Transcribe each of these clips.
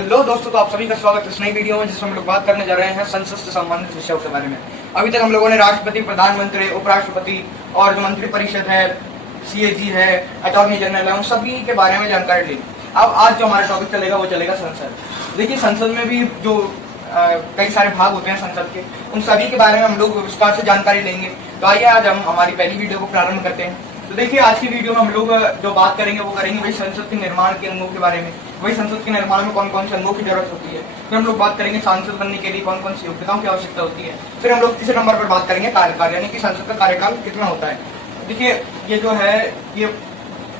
Hello दोस्तों, तो आप सभी का स्वागत है इस नई वीडियो में, जिसमें हम लोग बात करने जा रहे हैं संसद से संबंधित विषयों के बारे में। अभी तक हम लोगों ने राष्ट्रपति, प्रधानमंत्री, उपराष्ट्रपति और जो मंत्री परिषद है, सीएजी है, अटॉर्नी जनरल है, उन सभी के बारे में जानकारी ली। अब आज जो हमारा टॉपिक चलेगा वो चलेगा संसद। देखिए, संसद में भी जो कई सारे भाग होते हैं संसद के, उन सभी के बारे में हम लोग विस्तार से जानकारी लेंगे। तो आइए आज हम हमारी पहली वीडियो को प्रारंभ करते हैं। तो देखिए, आज की वीडियो में हम लोग जो बात करेंगे वो करेंगे वही संसद के निर्माण के अंगों के बारे में। वही संसद के निर्माण में कौन कौन से अंगों की जरूरत होती है। फिर हम लोग बात करेंगे सांसद बनने के लिए कौन कौन सी योग्यताओं की आवश्यकता होती है। फिर हम लोग तीसरे नंबर पर बात करेंगे कार्यकाल, यानी कि संसद का कार्यकाल कितना होता है। देखिए, ये जो है ये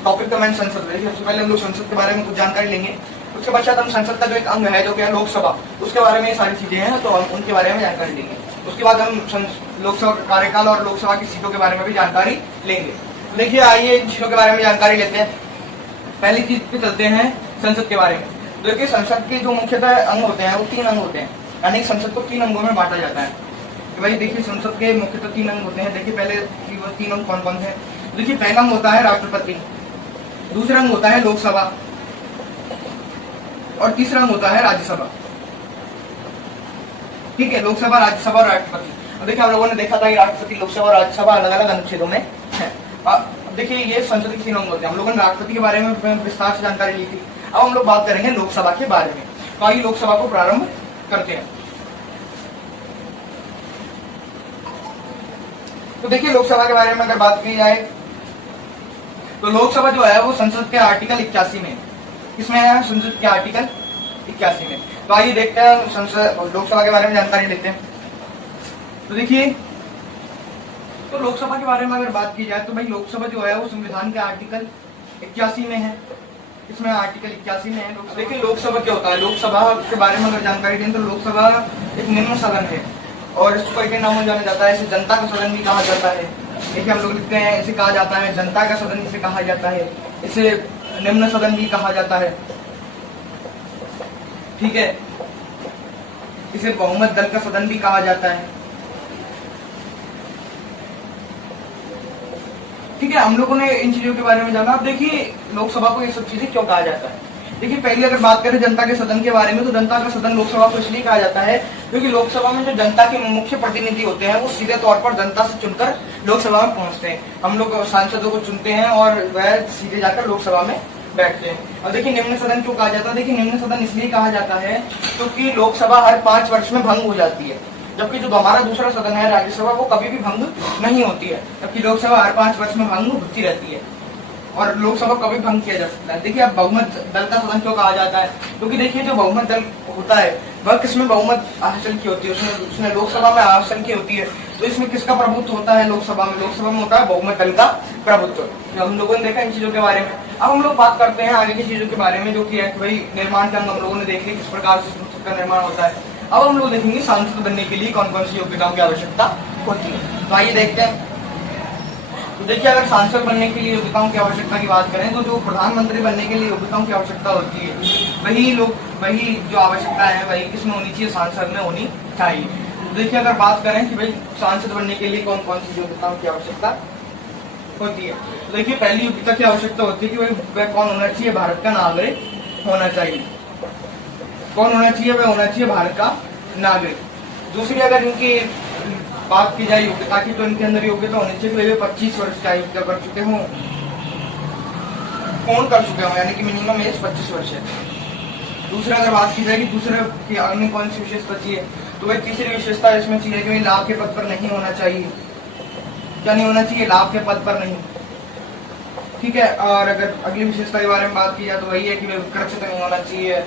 टॉपिक का मैंने संसद है। सबसे पहले हम लोग संसद के बारे में कुछ जानकारी लेंगे। उसके पश्चात हम संसद का जो एक अंग है जो कि लोकसभा, उसके बारे में ये सारी चीजें हैं, तो हम उनके बारे में जानकारी लेंगे। उसके बाद हम लोकसभा का कार्यकाल और लोकसभा की सीटों के बारे में भी जानकारी लेंगे। देखिए, आइए इन चीजों के बारे में जानकारी लेते हैं। पहली चीज पे चलते हैं संसद के बारे में। देखिए, संसद के जो मुख्यतः अंग होते हैं वो 3 अंग होते हैं, यानी संसद को 3 अंगों में बांटा जाता है। तो भाई देखिए, संसद के मुख्यतः 3 अंग होते हैं। देखिए, पहले 3 अंग कौन कौन है। देखिए, पहला अंग होता है राष्ट्रपति, दूसरा अंग होता है लोकसभा और तीसरा अंग होता है राज्यसभा। ठीक है, लोकसभा, राज्यसभा और राष्ट्रपति। देखिए, हम लोगों ने देखा था कि राष्ट्रपति, लोकसभा और राज्यसभा अलग अलग अनुच्छेदों में है। देखिए, ये संसद के 3 अंग होते हैं। हम लोगों ने राष्ट्रपति के बारे में विस्तार से जानकारी ली थी। अब हम लोग बात करेंगे लोकसभा के बारे में। तो आइए लोकसभा को प्रारंभ करते हैं। तो देखिए, लोकसभा के बारे में अगर बात की जाए तो लोकसभा जो है वो संसद के आर्टिकल 81 में, किसमें है, संसद के आर्टिकल 81 में। तो आइए देखते हैं संसद लोकसभा के बारे में जानकारी लेते हैं। तो देखिए, तो लोकसभा के बारे में अगर बात की जाए तो भाई लोकसभा जो है वो संविधान के आर्टिकल 81 में है। इसमें आर्टिकल 81 में है। देखिए, लोकसभा क्या होता है। लोकसभा के बारे में अगर जानकारी दें तो लोकसभा एक निम्न सदन है और इसको कई नामों जाना जाता है। इसे जनता का सदन भी कहा जाता है। देखिए, हम लोग लिखते हैं, इसे कहा जाता है जनता का सदन, इसे कहा जाता है, इसे निम्न सदन भी कहा जाता है। ठीक है, इसे बहुमत दल का सदन भी कहा जाता है। ठीक है, हम लोगों ने इन चीजों के बारे में जाना। अब देखिए, लोकसभा को ये सब चीजें क्यों कहा जाता है। देखिए, पहले अगर बात करें जनता के सदन के बारे में, तो जनता का सदन लोकसभा को इसलिए कहा जाता है क्योंकि लोकसभा में जो जनता के मुख्य प्रतिनिधि होते हैं वो सीधे तौर पर जनता से चुनकर लोकसभा में पहुंचते हैं। हम लोग सांसदों को चुनते हैं और वह सीधे जाकर लोकसभा में बैठते हैं। और देखिए, निम्न सदन क्यों कहा जाता है। देखिए, निम्न सदन इसलिए कहा जाता है क्योंकि लोकसभा हर 5 वर्ष में भंग हो जाती है, जबकि जो हमारा दूसरा सदन है राज्यसभा, वो कभी भी भंग नहीं होती है, जबकि लोकसभा हर 5 वर्ष में भंग होती रहती है और लोकसभा कभी भंग किया जा सकता है। देखिए, अब बहुमत दल का सदन क्यों कहा जाता है, क्योंकि देखिए, जो बहुमत दल होता है वह किसमें बहुमत हासिल की होती है, उसमें लोकसभा में हासिल की होती है। तो इसमें किसका प्रभुत्व होता है, लोकसभा में। लोकसभा में होता है बहुमत दल का प्रभुत्व। हम लोगों ने देखा इन चीजों के बारे में। अब हम लोग बात करते हैं आगे की चीजों के बारे में, जो की है भाई निर्माण के अंग हम लोगों ने देख लिया किस प्रकार से संसद का निर्माण होता है। अब हम लोग देखेंगे सांसद बनने के लिए कौन कौन सी योग्यताओं की आवश्यकता होती है। तो आइए देखते हैं। तो देखिए, अगर सांसद बनने के लिए योग्यताओं की आवश्यकता की बात करें तो जो प्रधानमंत्री बनने के लिए योग्यताओं की आवश्यकता होती है वही जो आवश्यकता है वही किसमें होनी चाहिए, सांसद में होनी चाहिए। तो देखिए, अगर बात करें कि भाई सांसद बनने के लिए कौन कौन सी योग्यताओं की आवश्यकता होती है, तो देखिए, पहली योग्यता की आवश्यकता होती है कि वह कौन होना चाहिए, भारत का नागरिक होना चाहिए। कौन होना चाहिए, वह होना चाहिए भारत का नागरिक। दूसरी अगर इनकी बात की जाए योग्यता की, तो इनके अंदर योग्यता होनी चाहिए कि वे 25 वर्ष का आयु कर चुके हों, पूर्ण कर चुके हों, यानी कि मिनिमम एज 25 वर्ष है। दूसरा अगर बात की जाए कि दूसरे की अन्य कौन सी विशेषता चाहिए, तो वह तीसरी विशेषता इसमें चाहिए कि लाभ के पद पर नहीं होना चाहिए। क्या नहीं होना चाहिए, लाभ के पद पर नहीं। ठीक है, और अगर अगली विशेषता के बारे में बात की जाए तो वही है कि विकृत नहीं होना चाहिए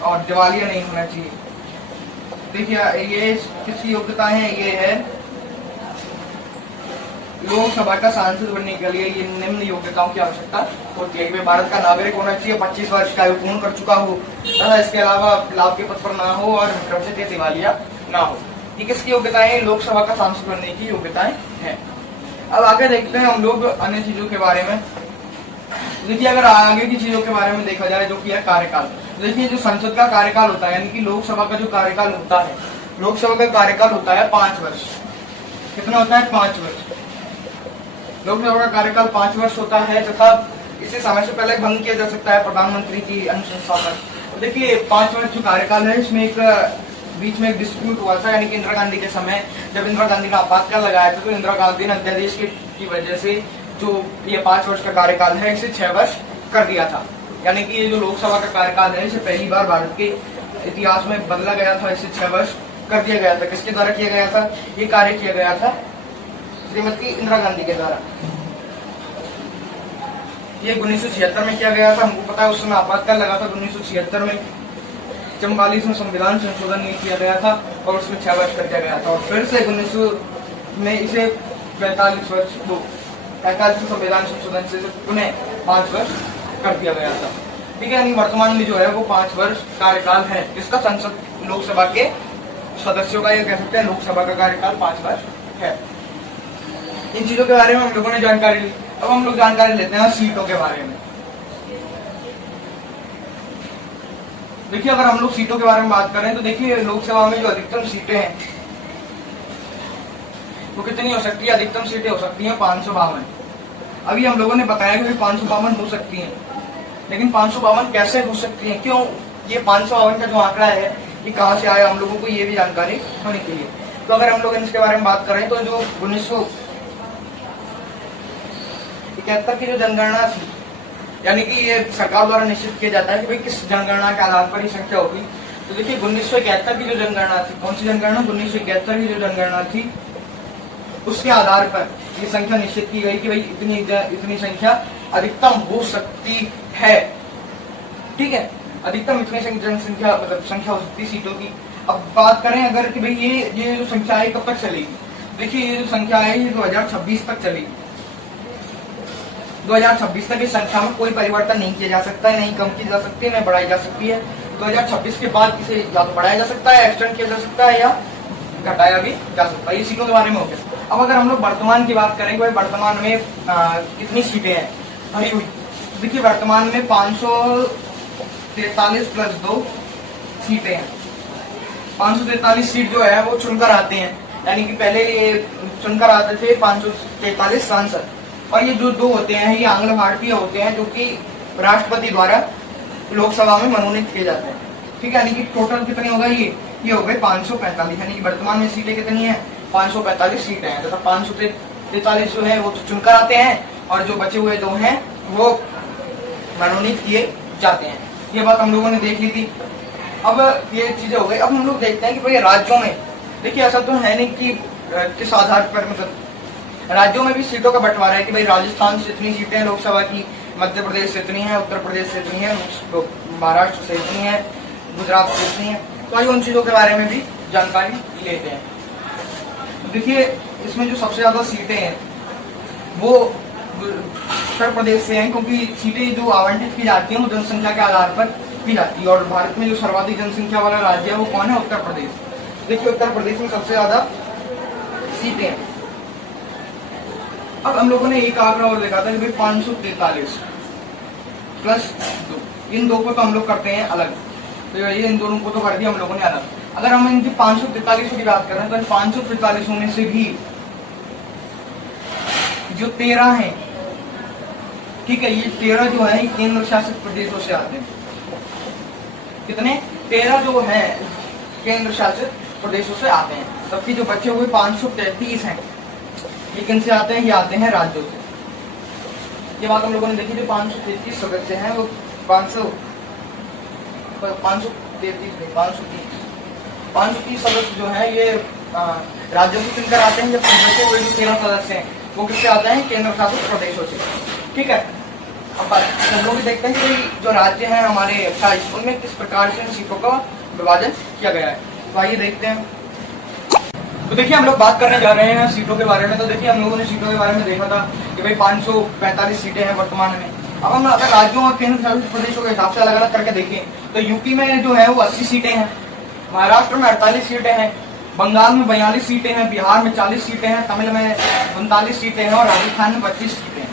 और दिवालिया नहीं होना चाहिए। देखिए, ये किसकी योग्यता है, ये है लोकसभा का सांसद बनने के लिए ये निम्न योग्यताओं की आवश्यकता होती है। भारत का नागरिक होना चाहिए, 25 वर्ष का आयु पूर्ण कर चुका हो तथा इसके अलावा लाभ के पद पर ना हो और विकृत या दिवालिया ना हो। ये किसकी योग्यताएं, लोकसभा का सांसद बनने की योग्यताएं हैं। अब आगे देखते हैं हम लोग अन्य चीजों के बारे में। देखिए, अगर आगे की चीजों के बारे में देखा जाए जो कि है कार्यकाल। देखिए, जो संसद का कार्यकाल होता है, यानी कि लोकसभा का जो कार्यकाल होता है, लोकसभा का कार्यकाल होता है 5 वर्ष। कितना होता है, 5 वर्ष। लोकसभा का कार्यकाल 5 वर्ष होता है तथा इसे समय से पहले भंग किया जा सकता है प्रधानमंत्री की अनुशंसा पर। देखिए 5 वर्ष जो कार्यकाल है इसमें एक बीच में एक डिस्प्यूट हुआ था, यानी कि इंदिरा गांधी के समय जब इंदिरा गांधी ने आपातकाल लगाया था तो इंदिरा गांधी ने अध्यादेश की वजह से जो ये 5 वर्ष का कार्यकाल है इसे 6 वर्ष कर दिया था। यानी कि ये जो लोकसभा का कार्यकाल है इसे पहली बार भारत के इतिहास में बदला गया था, इसे 6 वर्ष कर दिया गया था। किसके द्वारा किया गया था? ये कार्य किया गया था श्रीमती इंदिरा गांधी के द्वारा। ये 1976 में किया गया था। हमको पता है उस समय आपातकाल लगा था 1976 में, जब 42 में संविधान संशोधन नहीं किया गया था और उसमें 6 वर्ष कर दिया गया था। और फिर से 1900 में इसे 45 वर्ष 45 संविधान संशोधन से पुनः 5 वर्ष कर दिया गया था। ठीक है, यानी वर्तमान में जो है वो 5 वर्ष कार्यकाल है। इसका संसद लोकसभा के सदस्यों का, ये कह सकते हैं लोकसभा का कार्यकाल 5 वर्ष है। इन चीजों के बारे में हम लोगों ने जानकारी ली। अब हम लोग जानकारी लेते हैं सीटों के बारे में। देखिए अगर हम लोग सीटों के बारे में बात करें तो देखिए लोकसभा में जो अधिकतम सीटें हैं वो कितनी हो सकती है? अधिकतम सीटें हो सकती हैं 552। अभी हम लोगों ने बताया कि 552 हो सकती हैं, लेकिन 552 कैसे हो सकती हैं, क्यों ये 552 का जो आंकड़ा है ये कहाँ से आया, हम लोगों को ये भी जानकारी होनी चाहिए। तो अगर हम लोग इसके बारे में बात करें तो जो 1971 की जो जनगणना थी, यानी कि ये सरकार द्वारा निश्चित किया जाता है कि भाई किस जनगणना के आधार पर ही संख्या होगी। तो देखिए 1971 की जो जनगणना थी, कौन सी जनगणना? 1971 की जो जनगणना थी उसके आधार पर ये संख्या निश्चित की गई कि भाई इतनी संख्या अधिकतम हो सकती है। ठीक है, अधिकतम इतनी जनसंख्या मतलब संख्या हो सकती है सीटों की। अब बात करें अगर कि भाई ये जो संख्या है कब तक चलेगी? देखिए ये जो संख्या है ये 2026 तक चलेगी। 2026 तक इस संख्या में कोई परिवर्तन नहीं किया जा सकता है, नहीं कम की जा सकती है, नहीं बढ़ाई जा सकती है। 2026 के बाद इसे या तो बढ़ाया जा सकता है, एक्सटेंड किया जा सकता है, या घटाया भी जा सकता है। ये सीटों के बारे में हो गया। अब अगर हम लोग वर्तमान की बात करें, भाई वर्तमान में कितनी सीटें हैं भरी हुई? देखिए वर्तमान में 543 प्लस 2 सीटें हैं। 543 सीट जो है वो चुनकर आते हैं, यानी कि पहले ये चुनकर आते थे 543 सांसद, और ये जो 2 होते हैं ये आंग्ल भारतीय होते हैं जो कि राष्ट्रपति द्वारा लोकसभा में मनोनीत किए जाते हैं। ठीक है, यानी कि टोटल कितनी होगा ये हो गए 545, यानी कि वर्तमान में सीटें कितनी है? 545 सीटें हैं तथा 543 जो है वो चुनकर आते हैं और जो बचे हुए 2 हैं वो मनोनीत किए जाते हैं। ये बात हम लोगों ने देख ली थी। अब ये चीजें हो गई। अब हम लोग देखते हैं कि भाई राज्यों में, देखिए ऐसा तो है नहीं कि किस आधार पर, मतलब राज्यों में भी सीटों का बंटवारा है कि भाई राजस्थान से इतनी सीटें लोकसभा की, मध्य प्रदेश से इतनी है, उत्तर प्रदेश से इतनी है, महाराष्ट्र से इतनी है, गुजरात से इतनी है। तो आइए उन चीजों के बारे में भी जानकारी लेते हैं। देखिए इसमें जो सबसे ज्यादा सीटें हैं वो उत्तर प्रदेश से हैं, क्योंकि सीटें जो आवंटित की जाती हैं वो जनसंख्या के आधार पर की जाती है। और भारत में जो सर्वाधिक जनसंख्या वाला राज्य है वो कौन है? उत्तर प्रदेश। देखिए उत्तर प्रदेश में सबसे ज्यादा सीटें हैं। अब हम लोगों ने एक आंकड़ा और देखा था कि भाई 543 प्लस 2, इन 2 को तो हम लोग करते हैं अलग, तो ये इन दोनों को तो कर दिया हम लोगों ने अलग। अगर हम इनकी 543 की बात करें तो इन 543 में से भी जो 13 हैं, ठीक है, ये 13 जो है केंद्र शासित प्रदेशों से आते हैं। कितने? 13 जो है केंद्र शासित प्रदेशों से आते हैं, जबकि जो बचे हुए 533 हैं ये किन से आते हैं? ये आते हैं राज्यों से। ये बात हम लोगों ने देखी। जो 533 सदस्य हैं वो 530 सदस्य जो है ये राज्यों से चुनकर आते हैं, जबकि बचे हुए जो 13 सदस्य हैं वो किससे आते हैं? केंद्र शासित प्रदेशों से। ठीक है, अब हम लोग देखते हैं कि जो राज्य हैं हमारे 28, उनमें किस प्रकार से इन सीटों का विभाजन किया गया है। तो आइए देखते हैं। तो देखिए हम लोग बात करने जा रहे हैं सीटों के बारे में। तो देखिए हम लोगों ने सीटों के बारे में देखा था कि भाई 545 सीटें हैं वर्तमान में। अब हम अगर राज्यों और केंद्र शासित प्रदेशों के हिसाब से अलग अलग करके देखें तो यूपी में जो है वो 80 सीटें हैं, महाराष्ट्र में 48 सीटें हैं, बंगाल में 42 सीटें हैं, बिहार में 40 सीटें हैं, तमिल में 39 सीटें हैं और राजस्थान में 25 सीटें हैं।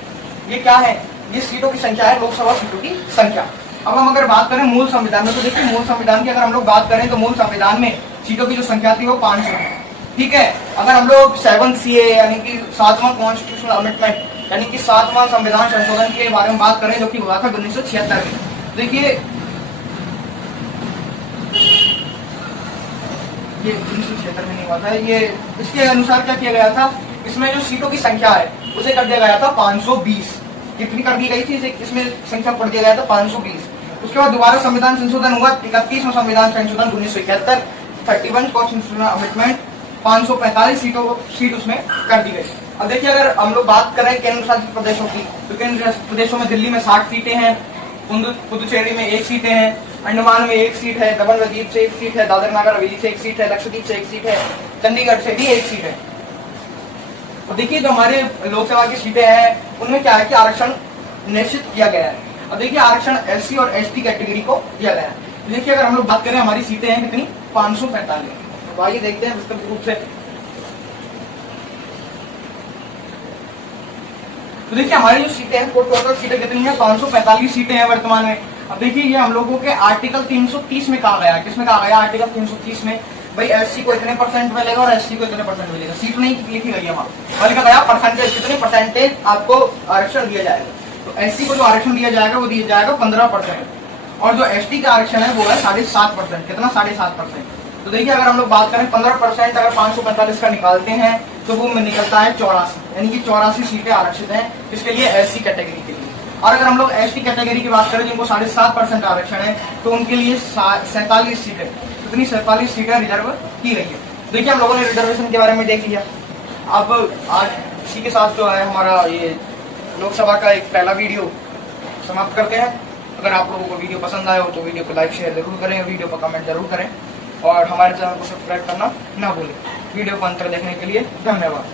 ये क्या है? ये सीटों की संख्या है, लोकसभा सीटों की संख्या। अब हम अगर बात करें मूल संविधान में तो देखिए मूल संविधान की अगर हम लोग बात करें तो मूल संविधान में सीटों की जो संख्या थी वो 500 है। ठीक है, अगर हम लोग 7th CA यानी कि 7वां कॉन्स्टिट्यूशनल अमेंडमेंट यानी कि 7वां संविधान संशोधन के बारे में बात करें जो कि हुआ था 1976 में, देखिए ये 1976 में नहीं हुआ था। ये इसके अनुसार क्या किया गया था, इसमें जो सीटों की संख्या है उसे कर दिया गया था 520। कितनी कर दी गई थी, इसमें संख्या पढ़ दिया गया था 520। उसके बाद दोबारा संविधान संशोधन हुआ, 31वां संविधान संशोधन 1971, 31 कॉन्स्टिट्यूशनल अमेंडमेंट, 545 सीट उसमें कर दी गई। अब देखिए अगर हम लोग बात करें केंद्र शासित प्रदेशों की, तो केंद्र शासित प्रदेशों में दिल्ली में 60 सीटें हैं, पुदुचेरी में 1 सीटें हैं, अंडमान में 1 सीट है, दमन व दीव से 1 सीट है, दादर नगर हवेली से 1 सीट है, लक्षद्वीप से 1 सीट है, चंडीगढ़ से भी 1 सीट है। तो देखिए जो हमारे लोकसभा की सीटें हैं उनमें क्या है कि आरक्षण निश्चित किया गया है। अब देखिए आरक्षण SC और ST कैटेगरी को दिया गया है। देखिए अगर हम लोग बात करें हमारी सीटें हैं कितनी, 545। तो आइए देखते हैं विस्तृत रूप से। तो देखिए हमारी जो सीटें हैं टोटल सीटें कितनी है, 545 सीटें हैं वर्तमान में। अब देखिए ये हम लोगों के आर्टिकल 330 में कहा गया, किसमें कहा गया, आर्टिकल 330 में भाई SC को इतने % मिलेगा और ST को इतने % मिलेगा। सीट नहीं लिखी गई है वहां, और लिखा गया परसेंटेज, कितने % आपको आरक्षण दिया जाएगा। तो SC को जो आरक्षण दिया जाएगा वो दिया जाएगा 15%, और जो ST का आरक्षण है वो है 7.5%। कितना, 7.5%। तो देखिए अगर हम लोग बात करें 15% अगर 545 का निकालते हैं तो वो निकलता है 84, यानी कि 84 सीटें आरक्षित हैं किसके लिए, SC कैटेगरी के लिए। और अगर हम लोग ST कैटेगरी की बात करें जिनको 7.5% आरक्षण है तो उनके लिए 47 सीटें, कितनी, 47 सीटें रिजर्व की गई है। देखिए हम लोगों ने रिजर्वेशन के बारे में देख लिया। अब आज इसी के साथ जो है हमारा ये लोकसभा का एक पहला वीडियो समाप्त करते हैं। अगर आप लोगों को वीडियो पसंद आया हो तो वीडियो को लाइक शेयर जरूर करें, वीडियो को कमेंट जरूर करें, और हमारे चैनल को सब्सक्राइब करना ना भूलें। वीडियो को अंत तक देखने के लिए धन्यवाद।